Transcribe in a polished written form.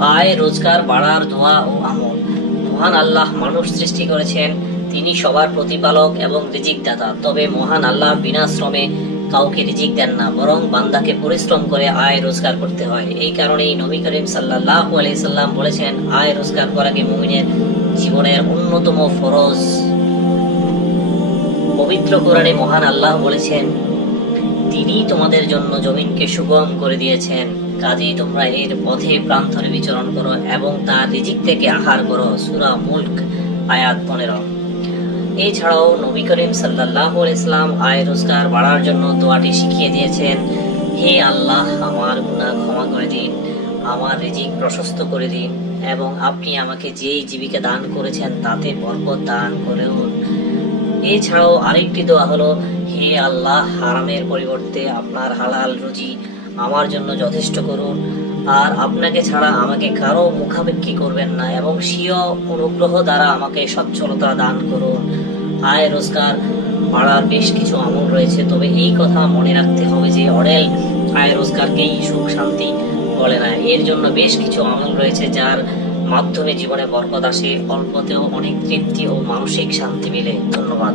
আয় রোজগার বাড়ার দোয়া ও আমল। মহান আল্লাহ মানুষ সৃষ্টি করেছেন, তিনি সবার প্রতিপালক এবং রিজিক দাতা। তবে মহান আল্লাহ বিনা শ্রমে কাউকে রিজিক দেন না, বরং বান্দাকে পরিশ্রম করে আয় রোজগার করতে হয়। এই কারণেই নবী করিম সাল্লাল্লাহু আলাইহি সাল্লাম বলেছেন, আয় রোজগার করাকে মুমিনের জীবনের অন্যতম ফরজ। পবিত্র কোরআনে মহান আল্লাহ বলেছেন, তিনি তোমাদের জন্য জমিনকে সুগম করে দিয়েছেন, কাজেই তোমরা এর পথে প্রান্তরে বিচরণ করো এবং তার রিজিক থেকে আহার করো। সূরা মুলক আয়াত 15। এছাড়াও নবী করিম সাল্লাল্লাহু আলাইহি সাল্লাম আয় রোজগার বাড়ার জন্য দোয়াটি শিখিয়ে দিয়েছেন, হে আল্লাহ, আমার গুনাহ ক্ষমা করে দিন, আমার রিজিক প্রশস্ত করে দিন এবং আপনি আমাকে যেই জীবিকা দান করেছেন তাতে বরকত দান করুন। এছাড়াও আরেকটি দোয়া হলো, হে আল্লাহ, হারামের পরিবর্তে আপনার হালাল রুজি আমার জন্য যথেষ্ট করুন, আর আপনাকে ছাড়া আমাকে কারো মুখাপেক্ষী করবেন না এবং স্বীয় অনুগ্রহ দ্বারা আমাকে সচ্ছলতা দান করুন। আয় রোজগার বাড়ার বেশ কিছু আমল রয়েছে, তবে এই কথা মনে রাখতে হবে যে অঢেল আয় রোজগারকেই সুখ শান্তি বলে না। এর জন্য বেশ কিছু আমল রয়েছে যার মাধ্যমে জীবনে বরকত আসে, অল্পতেও অনেক তৃপ্তি ও মানসিক শান্তি মিলে। ধন্যবাদ।